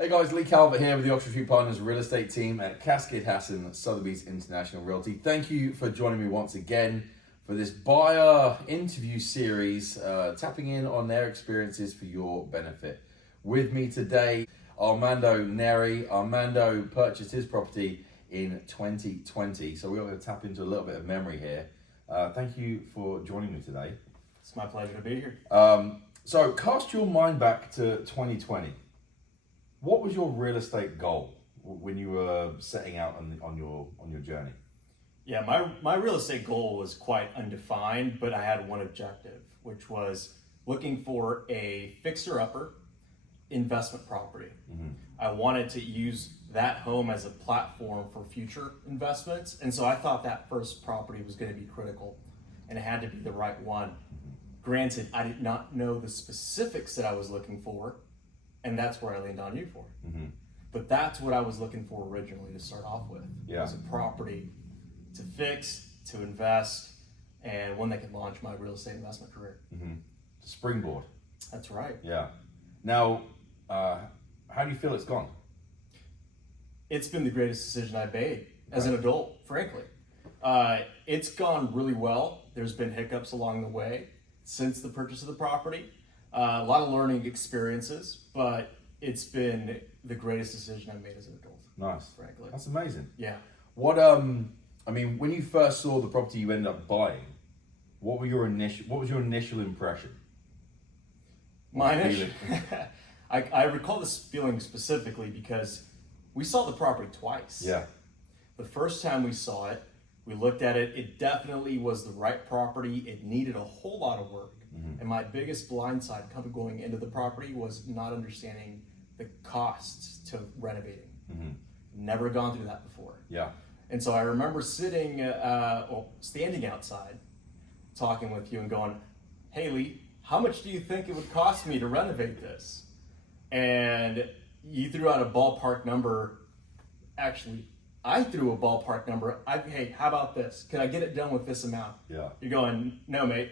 Hey guys, Lee Calvert here with the Oxford Street Partners real estate team at Cascade Hassan Sotheby's International Realty. Thank you for joining me once again for this buyer interview series, tapping in on their experiences for your benefit. With me today, Armando Neri. Armando purchased his property in 2020, so we're going to tap into a little bit of memory here. Thank you for joining me today. It's my pleasure to be here. So cast your mind back to 2020. What was your real estate goal when you were setting out on your journey? Yeah, my real estate goal was quite undefined, but I had one objective, which was looking for a fixer-upper investment property. Mm-hmm. I wanted to use that home as a platform for future investments, and so I thought that first property was going to be critical, and it had to be the right one. Mm-hmm. Granted, I did not know the specifics that I was looking for, and that's where I leaned on you for. Mm-hmm. But that's what I was looking for originally to start off with. Yeah. As a property to fix, to invest, and one that could launch my real estate investment career. Mm-hmm. Springboard. That's right. Yeah. Now, how do you feel it's gone? It's been the greatest decision I've made as an adult, frankly. It's gone really well. There's been hiccups along the way since the purchase of the property. A lot of learning experiences, but it's been the greatest decision I've made as an adult. Nice. Frankly. That's amazing. Yeah. What when you first saw the property you ended up buying, what was your initial impression? My initial I recall this feeling specifically because we saw the property twice. Yeah. The first time we saw it, we looked at it, it definitely was the right property. It needed a whole lot of work. Mm-hmm. And my biggest blindside going into the property was not understanding the costs to renovating. Mm-hmm. Never gone through that before. Yeah. And so I remember standing outside, talking with you and going, "Hey Leigh, how much do you think it would cost me to renovate this?" And you threw out a ballpark number. Actually, I threw a ballpark number. Hey, how about this? Can I get it done with this amount? Yeah. You're going, "No, mate."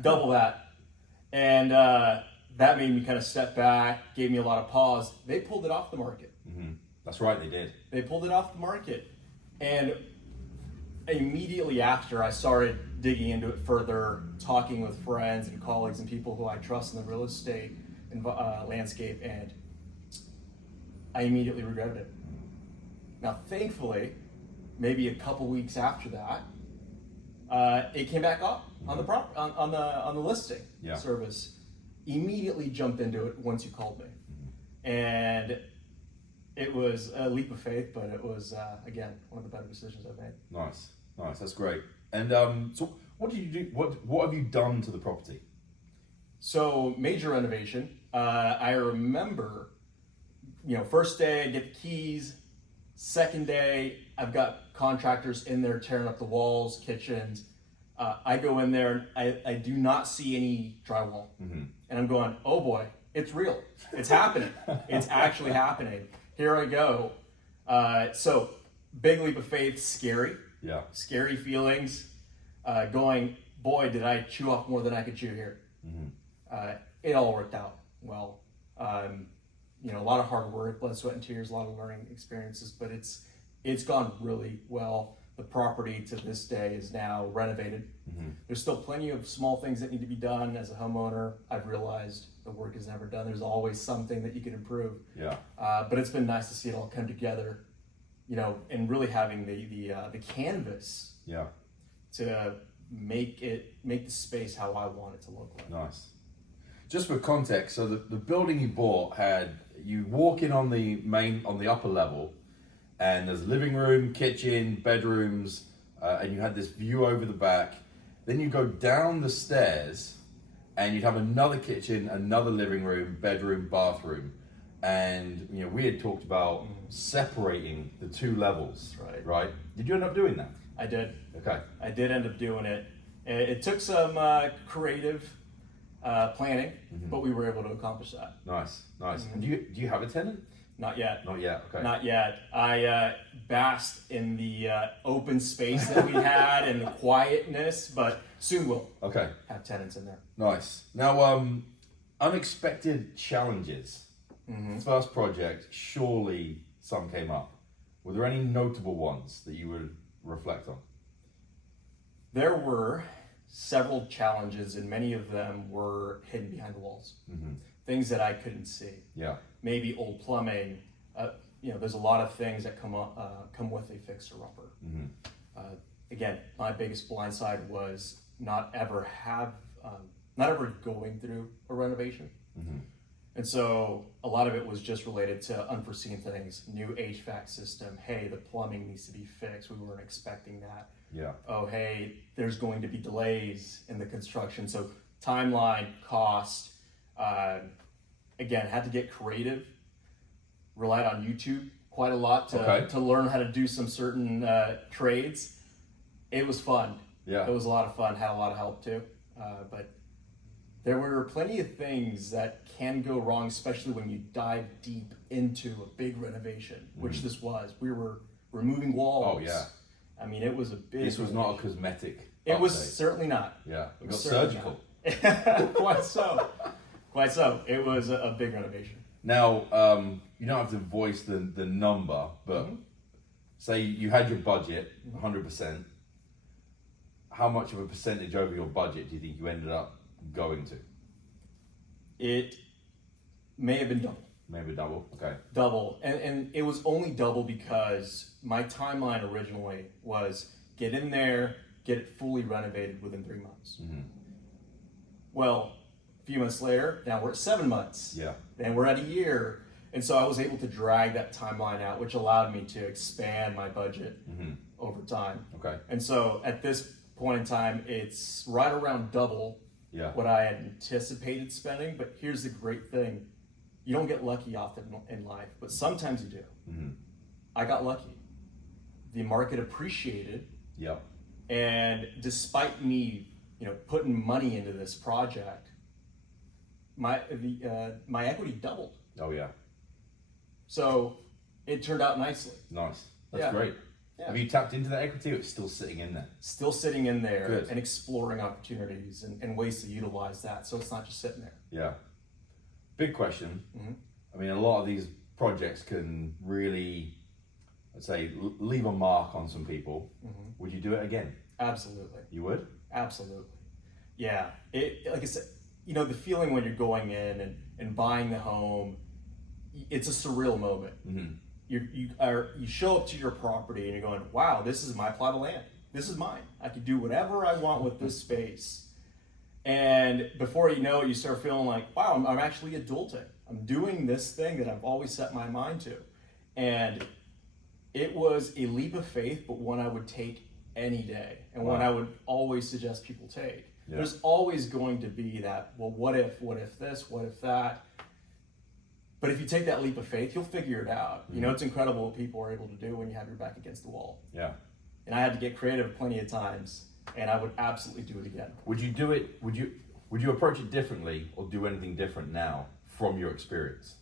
Double that. And that made me kind of step back, gave me a lot of pause. They pulled it off the market. Mm-hmm. That's right, they did. They pulled it off the market. And immediately after, I started digging into it further, talking with friends and colleagues and people who I trust in the real estate landscape, and I immediately regretted it. Now, thankfully, maybe a couple weeks after that, it came back up on the on the listing service. Immediately jumped into it once you called me, and it was a leap of faith, but it was again one of the better decisions I've made. Nice, that's great. And so, what did you do? What have you done to the property? So major renovation. I remember, first day I get the keys. Second day, I've got contractors in there tearing up the walls, kitchens. I go in there, and I do not see any drywall. Mm-hmm. And I'm going, oh boy, it's real. It's happening. It's actually happening. Here I go. So big leap of faith, scary. Yeah. Scary feelings. Going, boy, did I chew off more than I could chew here. Mm-hmm. It all worked out well. A lot of hard work, blood, sweat, and tears, a lot of learning experiences, but it's gone really well. The property to this day is now renovated. Mm-hmm. There's still plenty of small things that need to be done as a homeowner. I've realized the work is never done. There's always something that you can improve. Yeah. But it's been nice to see it all come together, and really having the canvas. Yeah. To make the space how I want it to look like. Nice. Just for context, so the building you bought you walk in on the upper level, and there's living room, kitchen, bedrooms, and you had this view over the back. Then you go down the stairs, and you'd have another kitchen, another living room, bedroom, bathroom, and we had talked about separating the two levels. Right? Did you end up doing that? I did. Okay. I did end up doing it. It took some creative planning, mm-hmm. but we were able to accomplish that. Nice. Mm-hmm. And do you have a tenant? Not yet. Okay. Not yet. I basked in the open space that we had and the quietness, but soon we'll have tenants in there. Nice. Now, unexpected challenges first project, surely some came up. Were there any notable ones that you would reflect on? There were several challenges, and many of them were hidden behind the walls. Things that I couldn't see. Yeah. Maybe old plumbing. There's a lot of things that come with a fixer-upper. Again, my biggest blindside was not ever going through a renovation. And so a lot of it was just related to unforeseen things, new HVAC system. Hey, the plumbing needs to be fixed. We weren't expecting that. Yeah. Oh, hey, there's going to be delays in the construction. So timeline, cost, again, had to get creative, relied on YouTube quite a lot to learn how to do some certain trades. It was fun. Yeah. It was a lot of fun, had a lot of help too. But there were plenty of things that can go wrong, especially when you dive deep into a big renovation, which this was. We were removing walls. Oh, yeah. I mean, it was a big... This was not a cosmetic It was update. certainly not. Yeah, it got certainly surgical. Quite so. Quite so. It was a big renovation. Now, you don't have to voice the number, but say you had your budget, 100%. How much of a percentage over your budget do you think you ended up going to? It may have been double. Maybe double, okay. Double. And it was only double because my timeline originally was get in there, get it fully renovated within 3 months. Well, a few months later, now we're at 7 months. Yeah. Then we're at a year. And so I was able to drag that timeline out, which allowed me to expand my budget over time. Okay. And so at this point in time, it's right around double what I had anticipated spending. But here's the great thing. You don't get lucky often in life, but sometimes you do. I got lucky. The market appreciated. Yep. And despite me, putting money into this project, my equity doubled. Oh, yeah. So it turned out nicely. Nice. That's great. Yeah. Have you tapped into that equity or it's still sitting in there? Still sitting in there. Good. And exploring opportunities and ways to utilize that. So it's not just sitting there. Yeah. Big question. I mean, a lot of these projects can really, let's say, leave a mark on some people. Would you do it again? Absolutely. You would? Absolutely. Yeah. Like I said, the feeling when you're going in and buying the home, it's a surreal moment. You show up to your property and you're going, wow, this is my plot of land. This is mine. I can do whatever I want with this space. And before you know it, you start feeling like, wow, I'm actually adulting. I'm doing this thing that I've always set my mind to. And it was a leap of faith, but one I would take any day. And one I would always suggest people take. Yeah. There's always going to be that, well, what if this, what if that? But if you take that leap of faith, you'll figure it out. It's incredible what people are able to do when you have your back against the wall. Yeah. And I had to get creative plenty of times, and I would absolutely do it again. Would you do it? Would you approach it differently or do anything different now from your experience?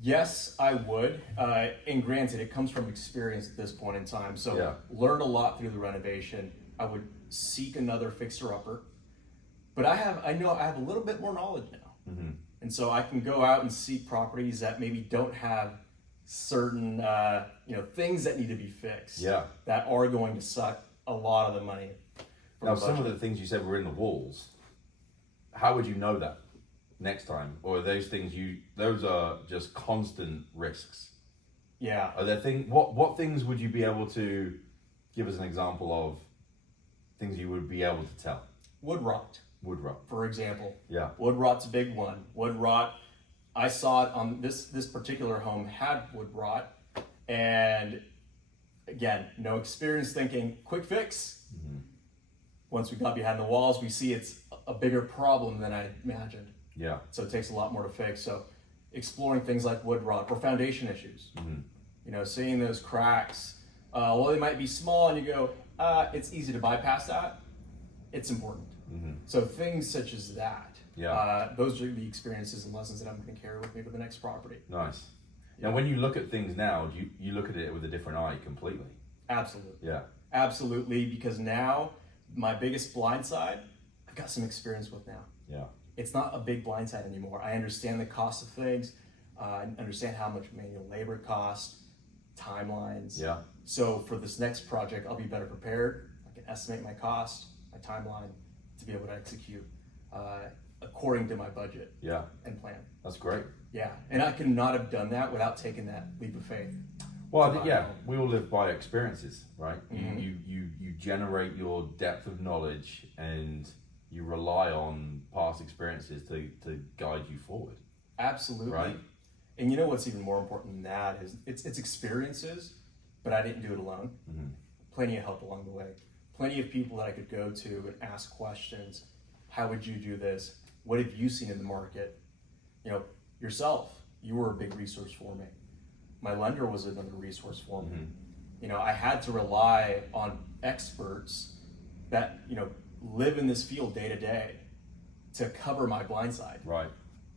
Yes, I would. And granted, it comes from experience at this point in time. So learned a lot through the renovation. I would seek another fixer-upper. But I know I have a little bit more knowledge now. And so I can go out and seek properties that maybe don't have certain things that need to be fixed. Yeah. That are going to suck a lot of the money. Now, some of the things you said were in the walls. How would you know that next time? Or are those things those are just constant risks? Yeah. Are there what things would you be able to give us an example of things you would be able to tell? Wood rot. Wood rot. For example. Yeah. Wood rot's a big one. Wood rot, I saw it on this particular home had wood rot. And again, no experience, thinking quick fix. Once we got behind the walls, we see it's a bigger problem than I imagined. Yeah. So it takes a lot more to fix. So exploring things like wood rot or foundation issues, seeing those cracks, well, they might be small and you go, it's easy to bypass that. It's important. So things such as that, those are the experiences and lessons that I'm going to carry with me to the next property. Nice. Now, when you look at things now, do you look at it with a different eye completely? Absolutely. Yeah. Absolutely, because now my biggest blind side, got some experience with now. Yeah. It's not a big blindside anymore. I understand the cost of things. I understand how much manual labor costs, timelines. Yeah. So for this next project, I'll be better prepared. I can estimate my cost, my timeline, to be able to execute according to my budget. Yeah. And plan. That's great. Yeah, and I could not have done that without taking that leap of faith. Well, I think, yeah, we all live by experiences, right? Mm-hmm. You generate your depth of knowledge, and you rely on past experiences to guide you forward. Absolutely. Right. And you know what's even more important than that is it's experiences, but I didn't do it alone. Mm-hmm. Plenty of help along the way. Plenty of people that I could go to and ask questions. How would you do this? What have you seen in the market? You know, yourself, you were a big resource for me. My lender was another resource for me. Mm-hmm. You know, I had to rely on experts that, you know, live in this field day to day to cover my blind side. Right.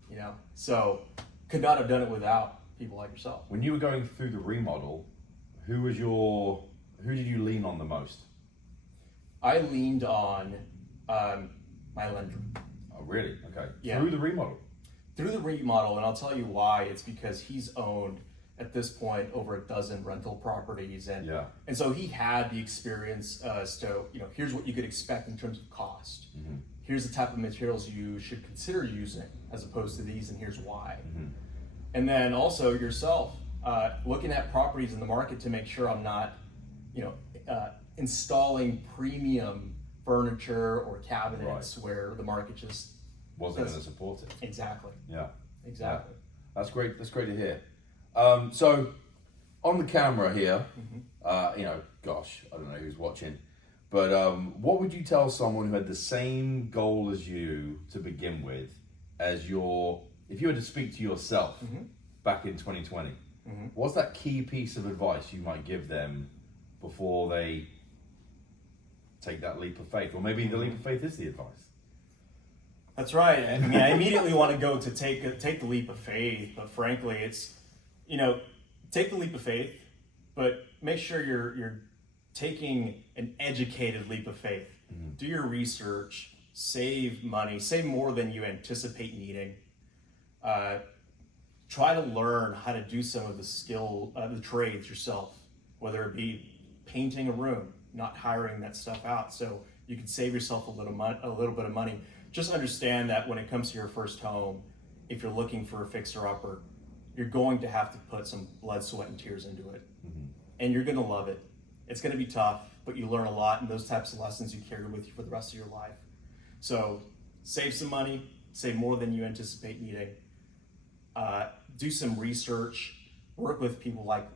You know, so could not have done it without people like yourself. When you were going through the remodel, who did you lean on the most? I leaned on my lender. Oh, really? Okay. Yeah. Through the remodel. Through the remodel, and I'll tell you why. It's because he's owned at this point over a dozen rental properties, and Yeah. and so he had the experience as to, you know, here's what you could expect in terms of cost. Mm-hmm. Here's the type of materials you should consider using as opposed to these, and here's why. Mm-hmm. And then also yourself, looking at properties in the market to make sure I'm not, you know, installing premium furniture or cabinets where the market just Wasn't going to support it. Exactly. Yeah. Exactly. Yeah. That's great. That's great to hear. So on the camera here, you know, gosh, I don't know who's watching, but what would you tell someone who had the same goal as you to begin with, if you were to speak to yourself back in 2020, what's that key piece of advice you might give them before they take that leap of faith? Or maybe the leap of faith is the advice. That's right. I mean, I immediately want to go to take the leap of faith, but frankly, it's, you know, take the leap of faith, but make sure you're taking an educated leap of faith. Do your research, save money, save more than you anticipate needing. Try to learn how to do some of the trades yourself, whether it be painting a room, not hiring that stuff out, so you can save yourself a little bit of money. Just understand that when it comes to your first home, if you're looking for a fixer-upper, you're going to have to put some blood, sweat, and tears into it. And you're going to love it. It's going to be tough, but you learn a lot, and those types of lessons you carry with you for the rest of your life. So save some money, save more than you anticipate needing. Do some research, work with people like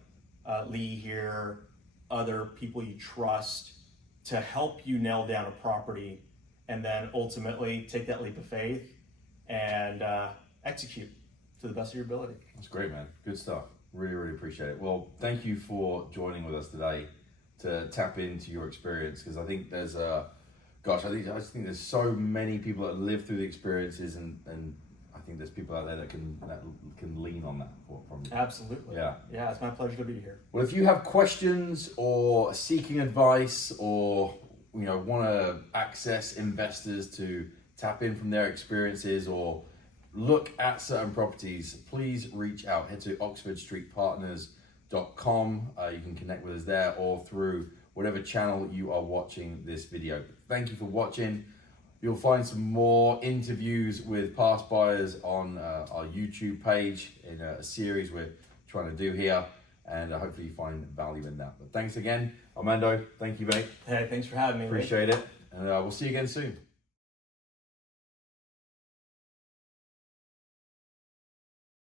Leigh here, other people you trust to help you nail down a property, and then ultimately take that leap of faith and execute to the best of your ability. That's great, man. Good stuff. Really, really appreciate it. Well, thank you for joining with us today to tap into your experience, because I think there's I just think there's so many people that live through the experiences, and I think there's people out there that can lean on that from you. Absolutely. Yeah, it's my pleasure to be here. Well, if you have questions or seeking advice, or you know, want to access investors to tap in from their experiences or look at certain properties, please reach out. Head to oxfordstreetpartners.com. You can connect with us there or through whatever channel you are watching this video. Thank you for watching. You'll find some more interviews with past buyers on our YouTube page in a series we're trying to do here, and hopefully you find value in that. But thanks again, Armando. Thank you, mate. Hey, thanks for having me. Appreciate it, and we'll see you again soon.